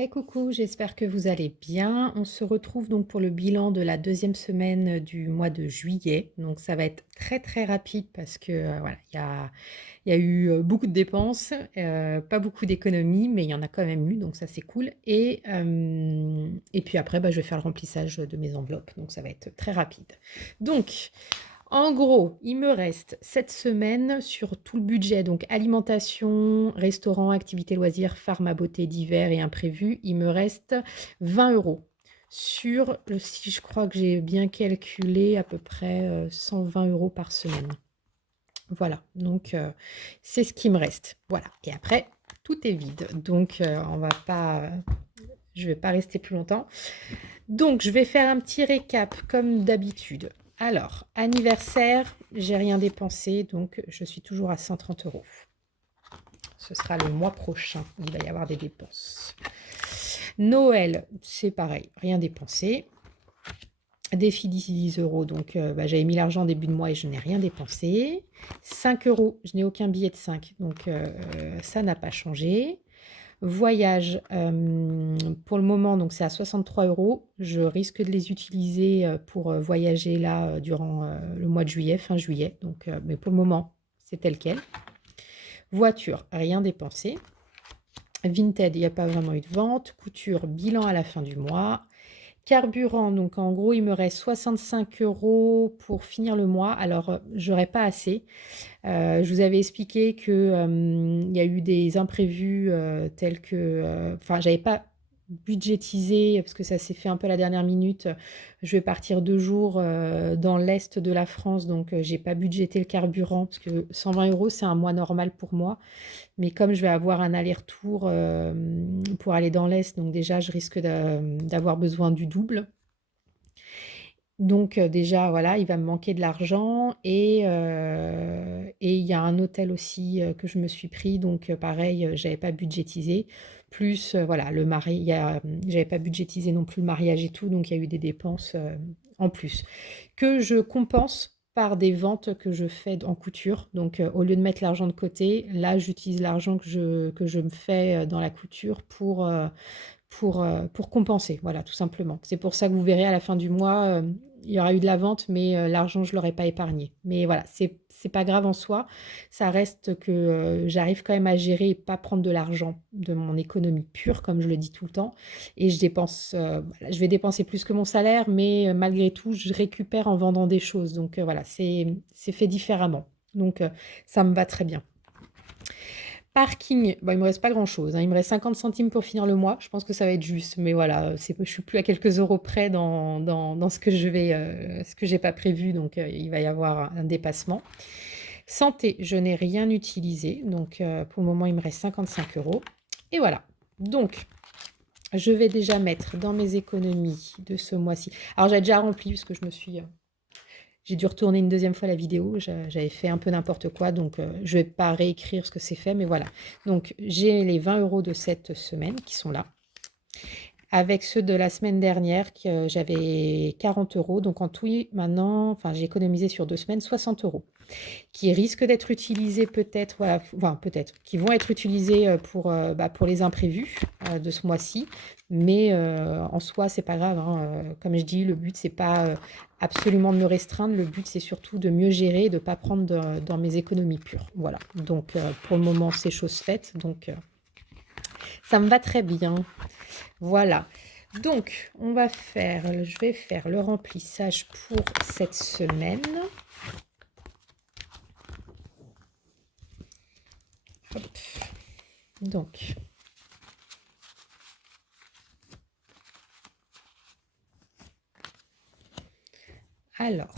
Hey coucou, j'espère que vous allez bien. On se retrouve donc pour le bilan de la deuxième semaine du mois de juillet. Donc ça va être très très rapide parce que voilà, il y a eu beaucoup de dépenses, pas beaucoup d'économies, mais il y en a quand même eu, donc ça c'est cool. Et puis après, bah, je vais faire le remplissage de mes enveloppes, donc ça va être très rapide. Donc, en gros, il me reste cette semaine sur tout le budget, donc alimentation, restaurant, activités loisirs, pharma, beauté d'hiver et imprévu, il me reste 20 euros sur, si je crois que j'ai bien calculé, à peu près 120 euros par semaine. Voilà, donc c'est ce qui me reste. Voilà, et après, tout est vide, donc on va pas, je vais pas rester plus longtemps. Donc, je vais faire un petit récap comme d'habitude. Alors, anniversaire, j'ai rien dépensé, donc je suis toujours à 130 euros. Ce sera le mois prochain, il va y avoir des dépenses. Noël, c'est pareil, rien dépensé. Défi 10 euros, donc j'avais mis l'argent en début de mois et je n'ai rien dépensé. 5 euros, je n'ai aucun billet de 5, donc ça n'a pas changé. Voyage, pour le moment, donc c'est à 63 euros. Je risque de les utiliser pour voyager là durant le mois de juillet, fin juillet. Donc, mais pour le moment, c'est tel quel. Voiture, rien dépensé. Vinted, il n'y a pas vraiment eu de vente. Couture, bilan à la fin du mois. Carburant, donc en gros, il me reste 65 euros pour finir le mois. Alors, j'aurais pas assez. Je vous avais expliqué que, il y a eu des imprévus, tels que, enfin, j'avais pas budgétisé parce que ça s'est fait un peu à la dernière minute. Je vais partir 2 jours, dans l'est de la France, donc j'ai pas budgété le carburant parce que 120 euros c'est un mois normal pour moi. Mais comme je vais avoir un aller-retour, pour aller dans l'est, donc déjà je risque d'avoir besoin du double. Donc déjà, voilà, il va me manquer de l'argent et il y a un hôtel aussi, que je me suis pris donc pareil, j'avais pas budgétisé. Plus, voilà, le mari il y a, j'avais pas budgétisé non plus le mariage et tout, donc il y a eu des dépenses, en plus. Que je compense par des ventes que je fais en couture. Donc au lieu de mettre l'argent de côté, là, j'utilise l'argent que je me fais, dans la couture pour compenser, voilà, tout simplement. C'est pour ça que vous verrez à la fin du mois, il y aura eu de la vente, mais l'argent, je ne l'aurai pas épargné. Mais voilà, c'est pas grave en soi. Ça reste que j'arrive quand même à gérer et pas prendre de l'argent de mon économie pure, comme je le dis tout le temps. Et je dépense, voilà, je vais dépenser plus que mon salaire, mais malgré tout, je récupère en vendant des choses. Donc voilà, c'est fait différemment. Donc ça me va très bien. Parking, bah, il me reste pas grand-chose, hein. Il me reste 50 centimes pour finir le mois. Je pense que ça va être juste, mais voilà, je suis plus à quelques euros près dans ce que je vais, ce que j'ai pas prévu, donc il va y avoir un dépassement. Santé, je n'ai rien utilisé, donc pour le moment, il me reste 55 euros. Et voilà. Donc, je vais déjà mettre dans mes économies de ce mois-ci. Alors, j'avais déjà rempli parce que j'ai dû retourner une deuxième fois la vidéo, j'avais fait un peu n'importe quoi, donc je vais pas réécrire ce que c'est fait, mais voilà. Donc j'ai les 20 euros de cette semaine qui sont là, avec ceux de la semaine dernière que j'avais 40 euros. Donc en tout, maintenant, enfin j'ai économisé sur 2 semaines 60 euros qui risquent d'être utilisés peut-être, voilà, enfin peut-être, qui vont être utilisés pour les imprévus de ce mois-ci. Mais en soi, c'est pas grave, hein. Comme je dis, le but, c'est pas absolument de me restreindre. Le but, c'est surtout de mieux gérer et de ne pas prendre dans mes économies pures. Voilà. Donc pour le moment, c'est chose faite. Donc ça me va très bien. Voilà. Donc, je vais faire le remplissage pour cette semaine. Hop. Donc, alors,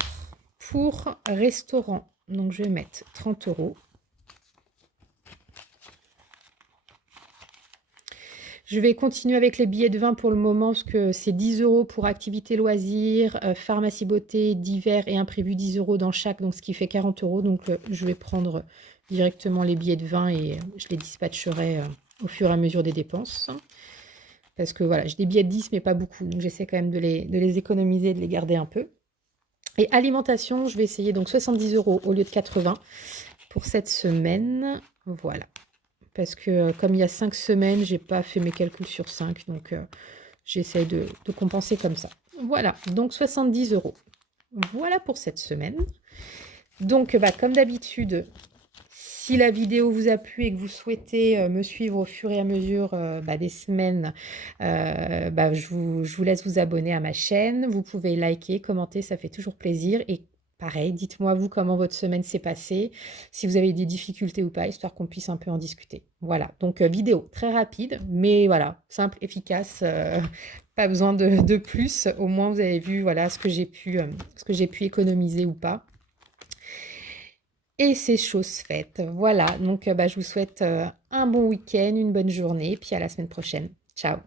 pour restaurant, donc je vais mettre 30 euros. Je vais continuer avec les billets de vin pour le moment, parce que c'est 10 euros pour activités loisirs, pharmacie beauté d'hiver et imprévu 10 euros dans chaque, donc ce qui fait 40 euros. Donc je vais prendre directement les billets de vin et je les dispatcherai au fur et à mesure des dépenses. Parce que voilà, j'ai des billets de 10, mais pas beaucoup. Donc j'essaie quand même de les économiser, de les garder un peu. Et alimentation, je vais essayer donc 70 euros au lieu de 80 pour cette semaine. Voilà. parce que, comme il y a 5 semaines, j'ai pas fait mes calculs sur 5, donc j'essaie de compenser comme ça. Voilà, donc 70 €. Voilà pour cette semaine. Donc, bah, comme d'habitude, si la vidéo vous a plu et que vous souhaitez, me suivre au fur et à mesure, bah, des semaines, bah, je vous laisse vous abonner à ma chaîne. Vous pouvez liker, commenter, ça fait toujours plaisir et pareil, dites-moi vous comment votre semaine s'est passée, si vous avez des difficultés ou pas, histoire qu'on puisse un peu en discuter. Voilà, donc vidéo très rapide, mais voilà, simple, efficace, pas besoin de plus. Au moins vous avez vu, voilà, ce que j'ai pu économiser ou pas. Et c'est chose faite. Voilà, donc bah, je vous souhaite, un bon week-end, une bonne journée, puis à la semaine prochaine. Ciao.